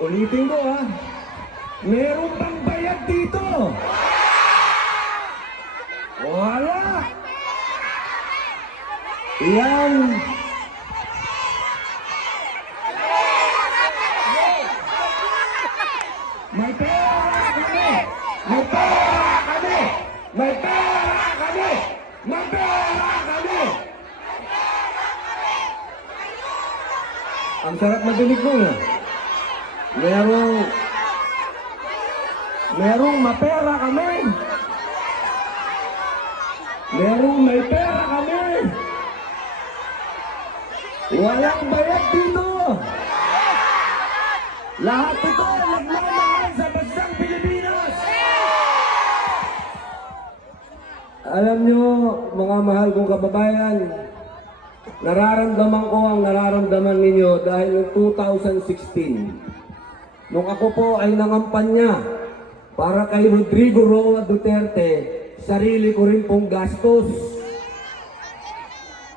Ulitin ko ha. Meron bang bayad dito? Wala. Yan. May pera kami! May pera kami! May pera kami! May pera kami! Ang sarap madinig mo na. Merong mapera kami! Merong may pera kami! Walang bayad dito! Lahat ito nagmamahal sa bansang Pilipinas! Alam nyo, mga mahal kong kababayan, nararamdaman ko ang nararamdaman ninyo dahil noong 2016, nung ako po ay nangampanya para kay Rodrigo Roa Duterte, sarili ko rin pong gastos.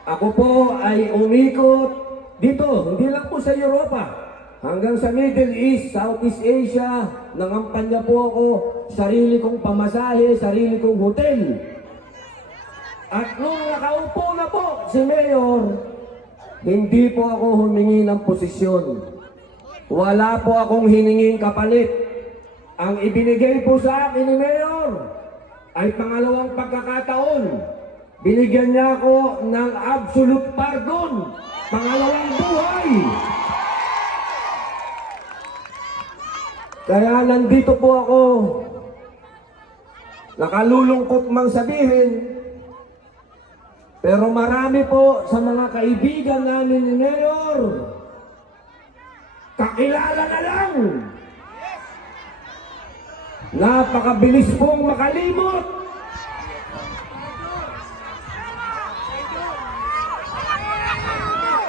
Ako po ay umikot dito, hindi lang po sa Europa, hanggang sa Middle East, Southeast Asia, nangampanya po ako, sarili kong pamasahe, sarili kong hotel. At nung nakaupo na po si Mayor, hindi po ako humingi ng posisyon. Wala po akong hininging kapalit. Ang ibinigay po sa akin ni Mayor ay pangalawang pagkakataon. Binigyan niya ako ng absolute pardon, pangalawang buhay. Kaya nandito po ako, nakalulungkot mang sabihin, pero marami po sa mga kaibigan namin ni Mayor, kakilala na lang. Napakabilis pong makalimot.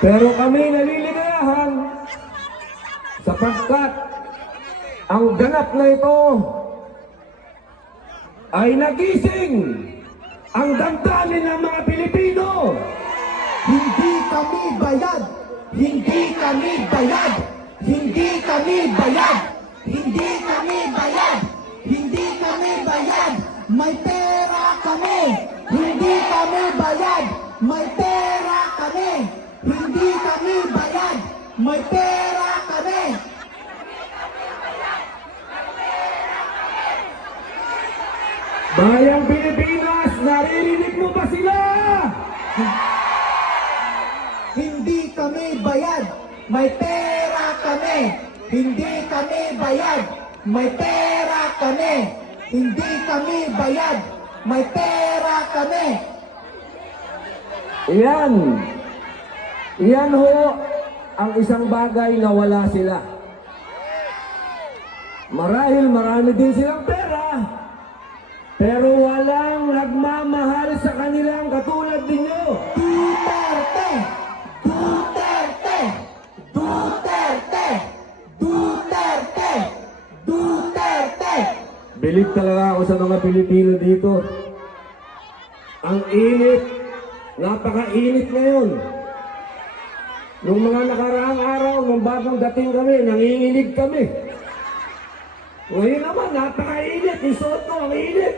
Pero kami naliligayahan sapagkat ang ganap na ito ay nagising ang damdamin ng mga Pilipino. Hindi kami bayad! Hindi kami bayad! Hindi kami bayad! Hindi kami bayad! Hindi kami bayad! May pera kami! Hindi kami bayad! May pera kami! Hindi kami bayad! May pera kami! Bayang Pilipinas, naririnig mo ba sila? Hindi kami bayad! May pera kami! Hindi kami bayad! May pera kami! Hindi kami bayad! May pera kami! Yan. Yan ho ang isang bagay na wala sila. Marahil marami din silang pera, pero walang nagmamahal sa kanilang katulad ninyo. Duterte! Duterte! Duterte! Duterte! Duterte! Bilib talaga ako sa mga Pilipino dito. Ang init, napakainit ngayon. Nung mga nakaraang araw, nung bagong dating kami, nanginginig kami. Ngayon naman, napakainit. Isuot ko, ang init.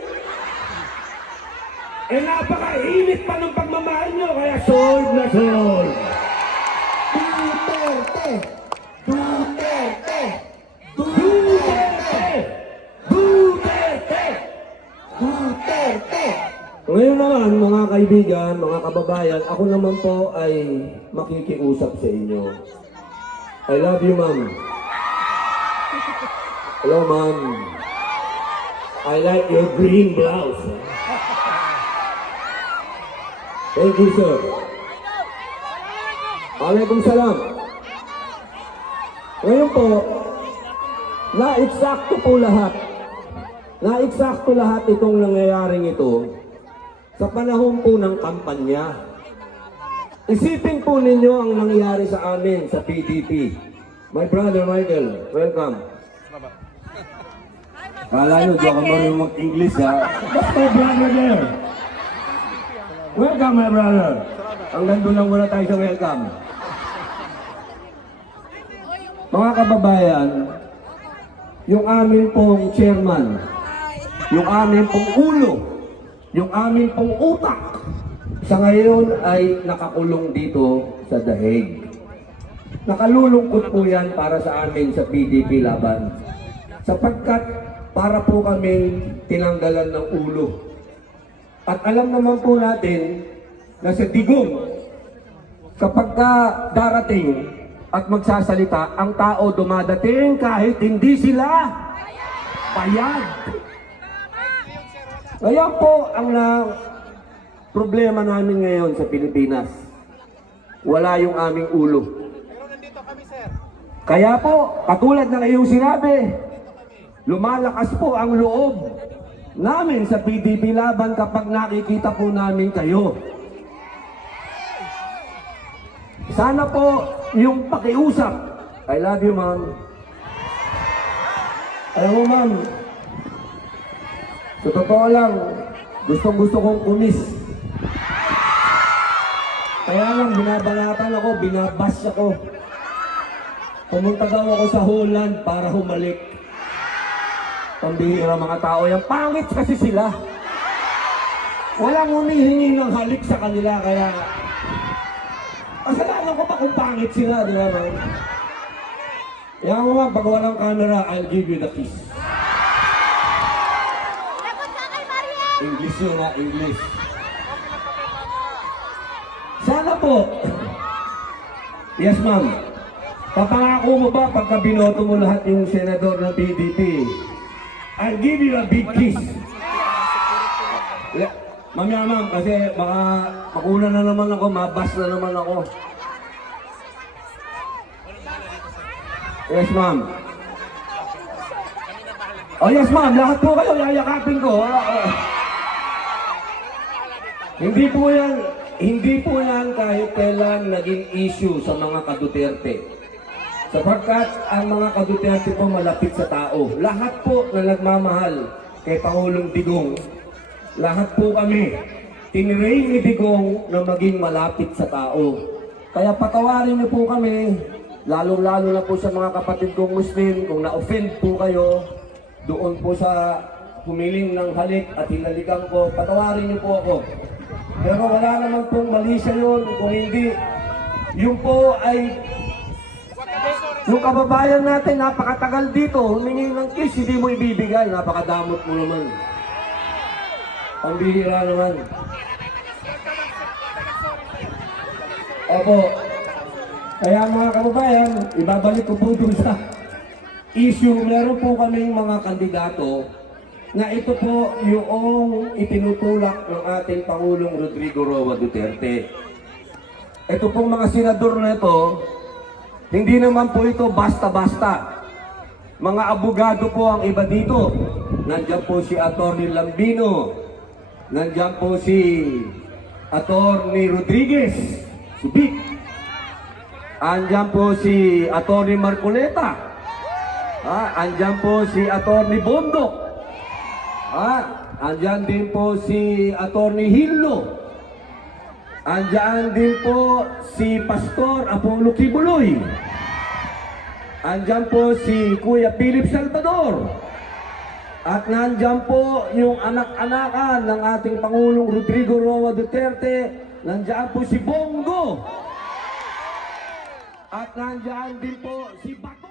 Eh, napakainit pa ng pagmamahal nyo, kaya sold na sold. Duterte! Duterte! Duterte! Duterte! Duterte! Ngayon naman, mga kaibigan, mga kababayan, ako naman po ay makikiusap sa inyo. I love you, ma'am. Hello, ma'am. I like your green blouse. Thank you, sir. Alaikum salam. Ngayon po, na-eksakto po lahat. Na-eksakto lahat itong nangyayaring ito sa panahon po ng kampanya. Isipin po ninyo ang nangyari sa amin sa PDP. My brother Michael, welcome. Kala nyo, di ako marunong mag-English ha. That's my brother there. Welcome, my brother. Hanggang doon lang muna tayo sa welcome. Mga kababayan, yung amin pong chairman, yung amin pong ulo, yung amin pong utak, sa ngayon ay nakakulong dito sa Dahig. Nakalulungkot po yan para sa amin sa PDP Laban. Sapagkat para po kami tinanggalan ng ulo. At alam naman po natin na sa Digong, kapag ka darating at magsasalita, ang tao dumadating kahit hindi sila bayad. Kaya po ang problema namin ngayon sa Pilipinas. Wala yung aming ulo. Kaya po, katulad ng iyong sinabi, lumalakas po ang loob namin sa PDP Laban kapag nakikita po namin kayo. Sana po yung pakiusap. I love you, ma'am. Alam mo, ma'am, sa totoo lang, gustong-gusto kong kumis. Kaya lang, binabanatan ako, binabash ako. Pumunta daw ako sa Holland para humalik. Pambihira mga tao yan. Pangit kasi sila. Walang humihingi ng halik sa kanila, kaya kasalanan ko pa kung pangit sila, di ba, man? Kaya mo nga, pag walang camera, I'll give you the kiss. English yun nga, English. Sana po. Yes, ma'am. Papangako mo ba pagka binoto mo lahat yung senador ng PDP? I'll give you a big kiss. Mamaya, ma'am, kasi baka makuna na naman ako, mabas na naman ako. Yes, ma'am. Oh, yes, ma'am. Lahat po kayo, yayakapin ko. Hindi po yan kahit kailan naging issue sa mga ka-Duterte. Sapagkat ang mga ka-Duterte po malapit sa tao. Lahat po na nagmamahal kay Pangulong Digong, lahat po kami, tinrain ni Digong na maging malapit sa tao. Kaya patawarin niyo po kami, lalo-lalo na po sa mga kapatid kong Muslim, kung na-offend po kayo, doon po sa humiling ng halik at hinalikan ko, patawarin niyo po ako. Pero wala naman pong mali sa yun, kung hindi, yun po ay yung kababayan natin, napakatagal dito, humingi ng kiss, hindi mo ibibigay, napakadamot mo naman. Ang bihira naman. Opo. Kaya mga kababayan, ibabalik ko po dun sa issue. Meron po kaming mga kandidato na ito po yung itinutulak ng ating Pangulong Rodrigo Roa Duterte. Ito pong mga senador na ito, hindi naman po ito basta-basta. Mga abogado po ang iba dito. Nandiyan po si Atty. Lambino. Nandiyan po si Atty. Rodriguez. Si Vic. Andiyan po si Atty. Marcoleta. Andiyan po si Atty. Bondok. Andiyan din po si Atty. Hillo. Andiyan din po si Pastor Apollo Kibuloy. Andiyan po si Kuya Philip Salvador. At nandiyan po yung anak-anakan ng ating Pangulong Rodrigo Roa Duterte. Nandiyan po si Bongo. At nandiyan din po si Bato.